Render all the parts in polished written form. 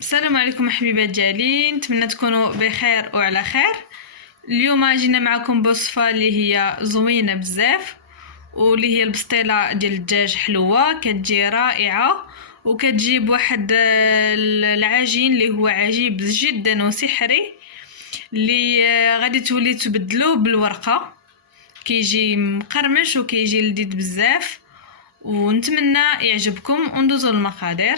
السلام عليكم حبيبات ديالي، نتمنى تكونوا بخير وعلى خير. اليوم جينا معكم بوصفه اللي هي زوينه بزاف، واللي هي البسطيله ديال الدجاج حلوه كتجي رائعه، وكتجيب واحد العجين اللي هو عجيب جدا وسحري، اللي غادي تولي تبدلوه بالورقه. كيجي مقرمش وكيجي لذيذ بزاف، ونتمنى يعجبكم. وندوزو للمقادير.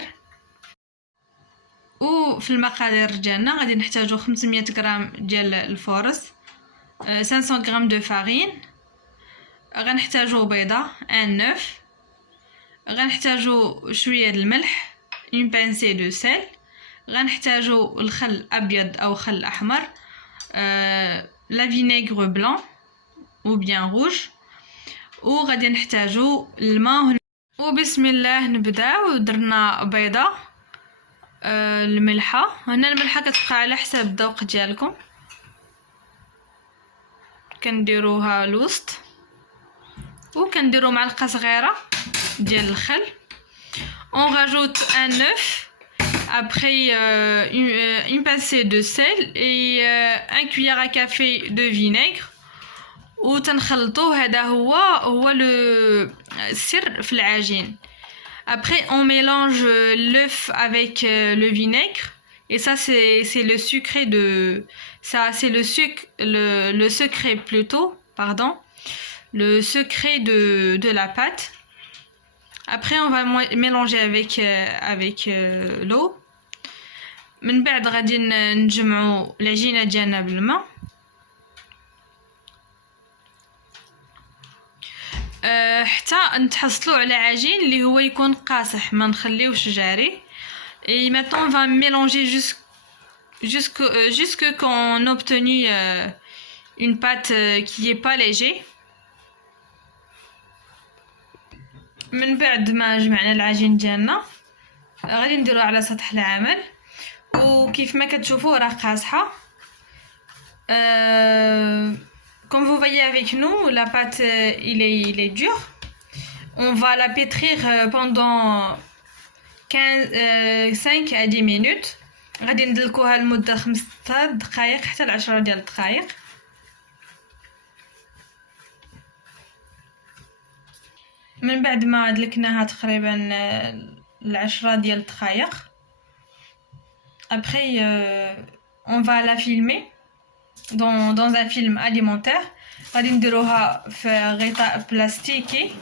وفي المقادير ديالنا غادي نحتاجو 500 غرام ديال الفورص، 500 غرام دو فارين، غنحتاجو بيضه، ان نوف، غنحتاجو شويه د الملح، اون بانسي دو سيل، غنحتاجو الخل ابيض او خل احمر، لا فينيغر بلان ou bien rouge، وغادي نحتاجو الماء. وبسم الله نبداو. درنا بيضه، الملحه، هنا الملحه كتبقى على حساب الذوق ديالكم، كنديروها الوسط، وكنديرو معلقه صغيره ديال الخل. on rajoute un œuf, après une pincée de sel et un cuillère à café de vinaigre، وتنخلطوه. هذا هو السر في العجين. Après on mélange l'œuf avec le vinaigre, et ça c'est le secret de ça, c'est le secret plutôt, pardon, le secret de la pâte. Après on va mélanger avec l'eau. من بعد غادي نجمعوا العجينه ديالنا بالماء، حتى نتحصلوا على عجين اللي هو يكون قاصح، ما نخليوش جاري. et maintenant on va mélanger jusque qu'on obtenu une pâte qui est pas léger. من بعد ما جمعنا العجين ديالنا غادي نديروه على سطح العمل، وكيف ما كتشوفوا راه قاصحه. Comme vous voyez avec nous, la pâte il est dur. On va la pétrir pendant 5 à 10 minutes. غادي ندلكوها لمده 5 دقائق حتى ل 10 ديال الدقائق. من بعد ما دلكناها تقريبا 10 ديال الدقائق، après on va la filmer dans un film alimentaire. غادي نديروها في غطاء بلاستيكي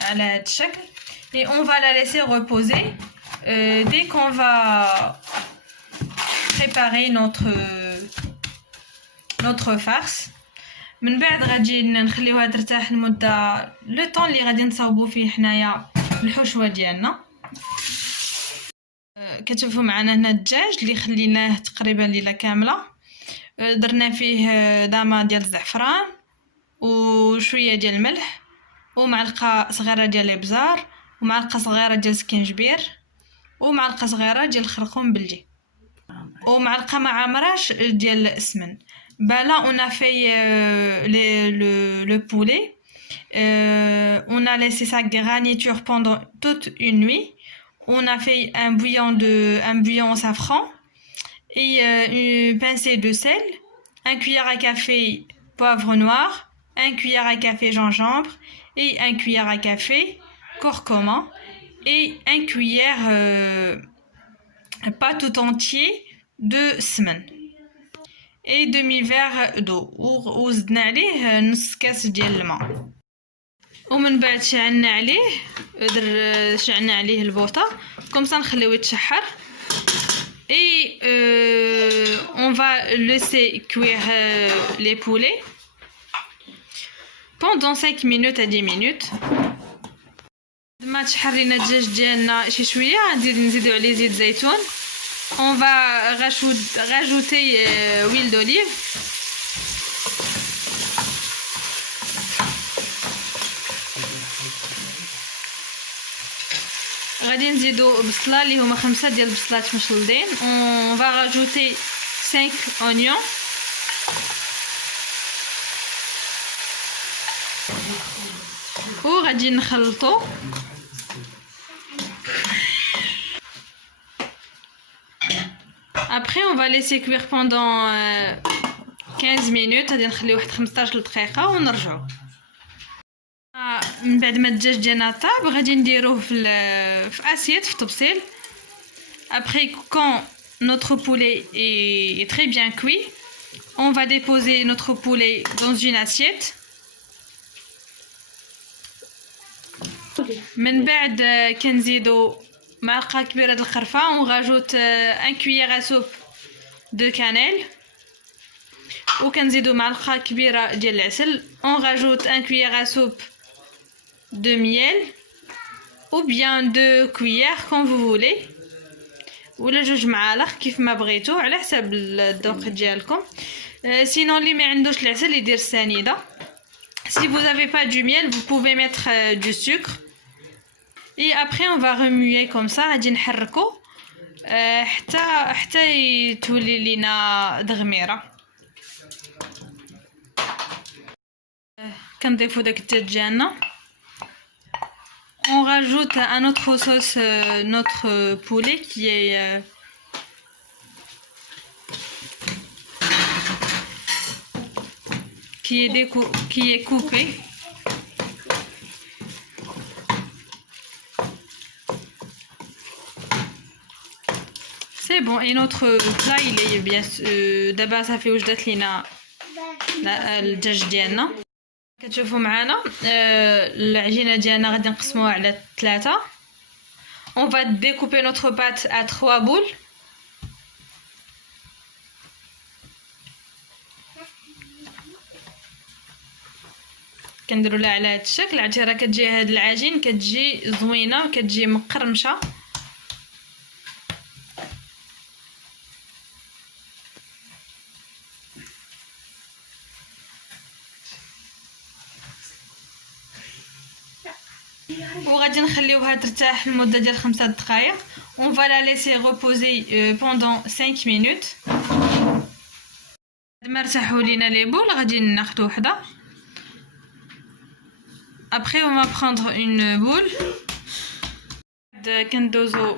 على هذا الشكل، et on va la laisser reposer dès qu'on va préparer notre farce. من بعد غادي نخليوها ترتاح لمده لو طون اللي غادي نصاوبوا فيه حنايا الحشوه ديالنا. كتشوفوا معنا هنا الدجاج اللي خليناه تقريبا ليله كامله. درنا فيه دامه ديال الزعفران وشويه ديال الملح ومعلقه صغيره ديال الابزار ومعلقه صغيره ديال السكينجبير ومعلقه صغيره ديال الخرقوم بلدي ومعلقه مع مراش ديال السمن. Là on a fait le poulet, on a laissé sa garniture pendant toute une nuit. On a fait un bouillon au safran et une pincée de sel, un cuillère à café poivre noir, un cuillère à café gingembre et un cuillère à café curcuma et un cuillère pas tout entier de semaine et demi-verre d'eau. وزدنا عليه نص كاس ديال الماء. ومن بعد شعلنا عليه البوطه comme ça نخليوه يتشحر. Et on va laisser cuire les poulets pendant 5 minutes à 10 minutes. ما تحرينا الدجاج ديالنا شي شويه نزيدو عليه زيت زيتون. On va rajouter huile d'olive. غادي نزيدو بصله اللي هما 5 ديال البصلات مشلضين. On va rajouter 5 oignons. وغادي نخلطو on va laisser cuire pendant 15 minutes. غادي نخليه واحد 15 دقيقه ونرجعوا. من بعد ما الدجاج ديالنا طاب غادي نديروه في اسيت في طبسيل. Après quand notre poulet est très bien cuit, on va déposer notre poulet dans une assiette. من بعد كنزيدو معلقه كبيره د القرفه. on rajoute un cuillère à soupe de cannelle. وكنزيدو معلقه كبيره ديال العسل. on rajoute un cuillère à soupe de miel ou bien 2 cuillères comme vous voulez, ولا 2 معالق كيف ما بغيتو على حساب الذوق ديالكم. sinon اللي ما عندوش العسل يدير السنيده. si vous n'avez pas du miel vous pouvez mettre du sucre. et après on va remuer comme ça. غادي نحركو حتى يتولي لينا دغميره. كنضيفو داك الدجاج ديالنا. on rajoute à notre sauce notre poulet qui est coupé. C'est bon. Et notre plat il est bien. دابا صافي وجدت لينا الدجاج ديالنا. كتشوفوا معنا العجينه ديالنا غادي نقسموها على 3. on va découper notre pâte à 3 boules. كنديروا لها على هذا الشكل. عرفتي راه كتجي هاد العجين كتجي زوينه وكتجي مقرمشه. وغادي نخليوها ترتاح لمده ديال 5 دقائق. on va la laisser reposer pendant 5 minutes. بعد ما ارتاحوا لينا لي بول غادي ناخذ وحده. après on va prendre une boule. كندوزو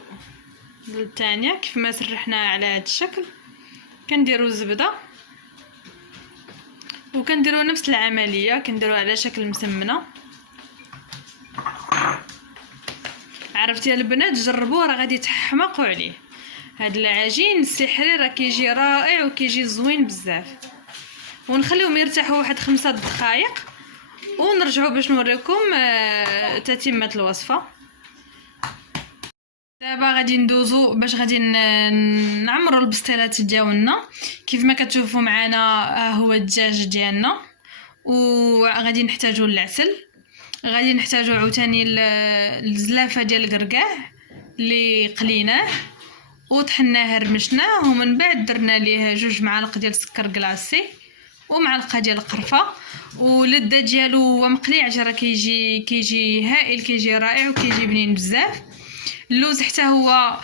للثانيه كيف ما سرحناها على هذا الشكل. كنديروا الزبده وكنديروا نفس العمليه. كنديروا على شكل مسمنه. عرفتي البنات جربوه راه غادي تحمقوا عليه. هاد العجين السحري راه كيجي رائع وكيجي زوين بزاف. ونخليهم يرتاحوا واحد 5 دقائق ونرجعوا باش نوريكم تتمه الوصفه. دابا غادي ندوزو باش غادي نعمروا البسطيلات ديالنا. كيف ما كتشوفوا معنا هو الدجاج ديالنا. وغادي نحتاجوا العسل. غادي نحتاجوا عاوتاني الزلافه ديال الكركاع اللي قليناه وطحناه رمشناه. ومن بعد درنا ليه 2 معالق ديال السكر كلاصي ومعلقه ديال القرفه. ولذة ديالو هو مقلي. عرفتي راه كيجي هائل كيجي رائع وكيجي بنين بزاف. اللوز حتى هو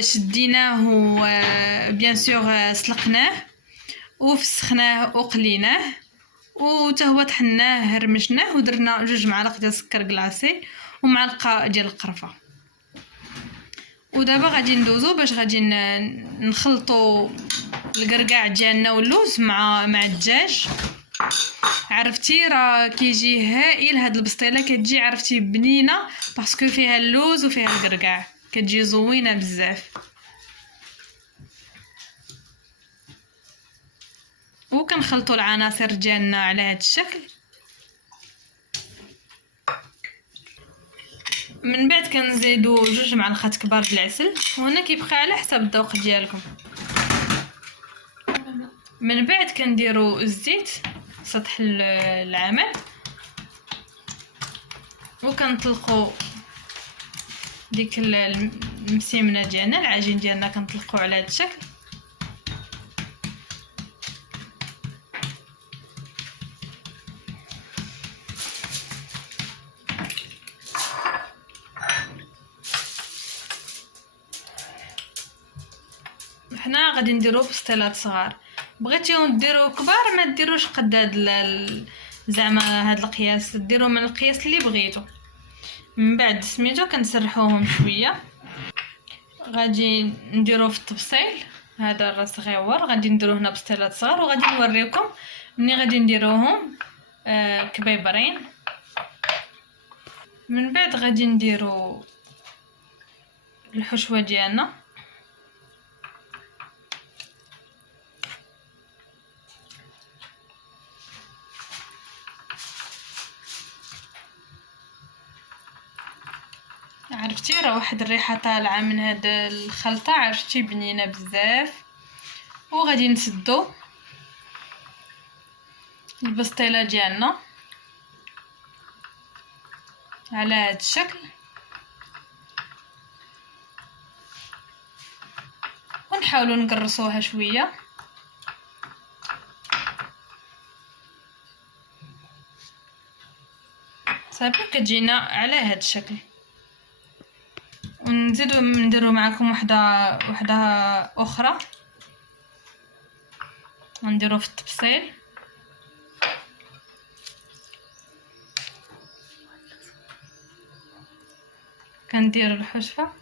شديناه بيان سور سلقناه وفسخناه وقليناه وتا هو طحناه رمشناه ودرنا 2 معالق ديال السكر كلاصي ومعلقه ديال القرفه. ودابا غادي ندوزو باش غادي نخلطوا الكركاع ديالنا واللوز مع الدجاج. عرفتي راه كيجي هائل. هاد البسطيله كتجي عرفتي بنينه باسكو فيها اللوز وفيها الكركاع كتجي زوينه بزاف. وكنخلطوا العناصر ديالنا على هذا الشكل. من بعد كنزيدوا 2 معلقات كبار د العسل. وهنا كيبقى على حسب الذوق ديالكم. من بعد كنديروا الزيت سطح العمل وكنطلقوا ديك المسيمنه ديالنا العجين ديالنا كنطلقوا على هذا الشكل. حنا غادي نديرو بسطيلات صغار. بغيتيو ديرو كبار ما ديروش قد هاد زعما هاد القياس. ديرو من القياس اللي بغيتو. من بعد سميتو كنسرحوهم شويه. غادي نديرو في الطبسيل هذا الراس غيور غادي نديروه هنا بسطيلات صغار، وغادي نوريكم مني غادي نديروهم كبيبرين. من بعد غادي نديرو الحشوه ديالنا. عرفتي راه واحد الريحه طالعه من هاد الخلطه، عرفتي بنينه بزاف. وغادي نسدو البسطيله ديالنا على هاد الشكل، ونحاولوا نقرصوها شويه صافي. كتجينا على هاد الشكل. ونزيدو نديرو معكم وحده اخرى، ونديرو في التبصيل. كندير الحشفه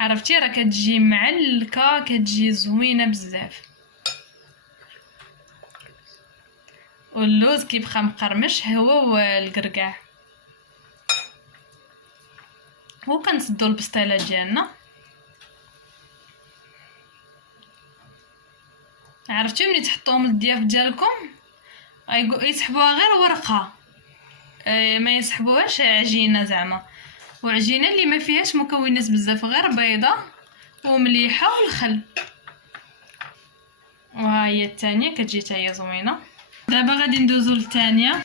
عرفتي راه كتجي معلكه، كتجي زوينه بزاف. واللوز كيبقى مقرمش هو والقرقاع. وكنسدو البسطيله ديالنا. عرفتي ملي تحطوهم للضياف ديالكم يسحبوها غير ورقه، ما يسحبوهاش عجينه زعما. وعجينه اللي ما فيهاش مكونات بزاف، غير بيضه ومليحه والخل. وها هي الثانيه كتجي حتى هي زوينه. دابا غادي ندوزو للثانيه،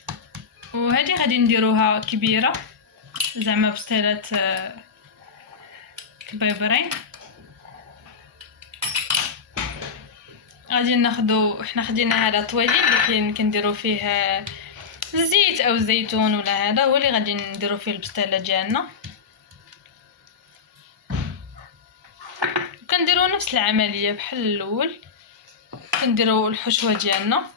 وهذه غادي نديروها كبيره زعما بسطيلات كبيبرين. غادي ناخدو، حنا خدينا هذا طويلين اللي كنديرو فيه الزيت او الزيتون ولا هذا هو اللي غادي نديرو فيه البسطيله ديالنا. كنديرو نفس العمليه بحال الاول. كنديرو الحشوه ديالنا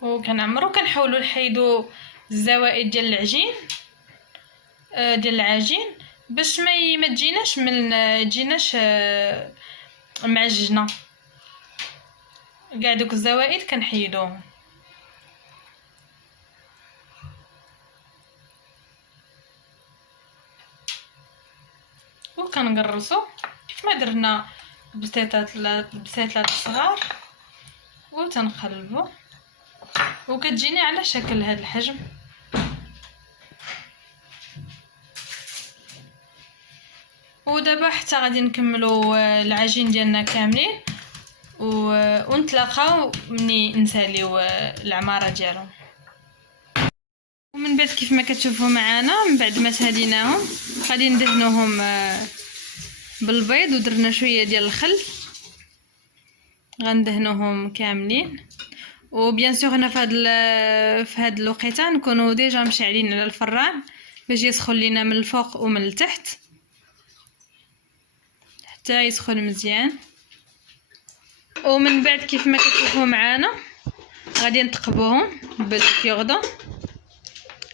وكنعمرو. كنحاولوا نحيدوا الزوائد ديال العجين ديال العجين باش ما تجيناش من تجيناش معجنه. كاع دوك الزوائد كنحيدوهم. وكنقرصوا كيف ما درنا البسيطات الصغار وتنقلبوا. وكتجيني على شكل هذا الحجم. ودابا حتى غادي نكملوا العجين ديالنا كاملين ونتلاقاو مني نساليو العماره ديالهم. ومن بعد كيف ما كتشوفوا معنا، من بعد ما ساليناهم غادي ندهنوهم بالبيض، ودرنا شويه ديال الخل غندهنوهم كاملين. وبيان سور هنا في هاد الوقيته نكونوا ديجا مشعلين على الفران باش يسخن لينا من الفوق ومن التحت حتى يسخن مزيان. ومن بعد كيف ما كتشوفوا معنا غادي نتقبوهم بالكيغدو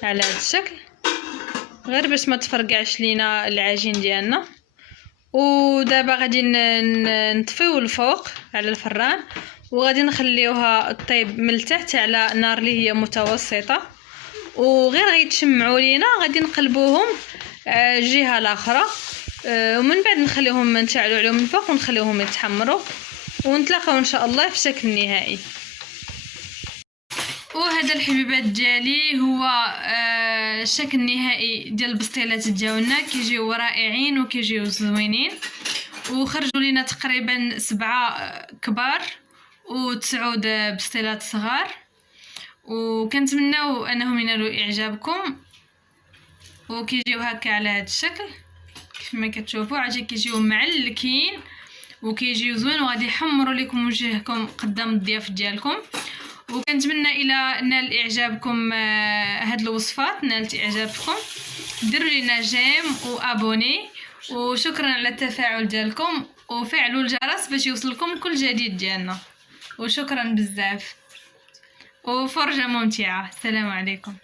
على هذا الشكل، غير باش ما تفرقعش لينا العجين ديالنا. ودابا غادي نطفيو الفوق على الفران، وغادي نخليوها طيب من التحت على نار اللي هي متوسطه. وغير غيتشمعوا لينا غادي نقلبوهم الجهه الاخرى، ومن بعد نخليهم نشعلوا عليهم من فوق ونخليوهم يتحمروا، ونتلاقاو ان شاء الله في الشكل النهائي. وهذا الحبيبات ديالي هو الشكل النهائي ديال البسطيلات ديالنا. كيجيو رائعين وكيجيو زوينين، وخرجوا لينا تقريبا 7 كبار و9 بسطيلات صغار. وكنتمناو انهم ينالوا اعجابكم. وكيجيو هكا على هذا الشكل كيف ما كتشوفوا، عاد كيجيو معلكين وكيجيو زوين، وغادي يحمروا لكم وجهكم قدام الضياف ديالكم. وكنتمنى الى نال اعجابكم هاد الوصفات، نالت اعجابكم ديروا لينا جيم وابوني، وشكرا على التفاعل ديالكم، وفعلوا الجرس باش يوصلكم كل جديد ديالنا، وشكرا بزاف وفرجة ممتعة. السلام عليكم.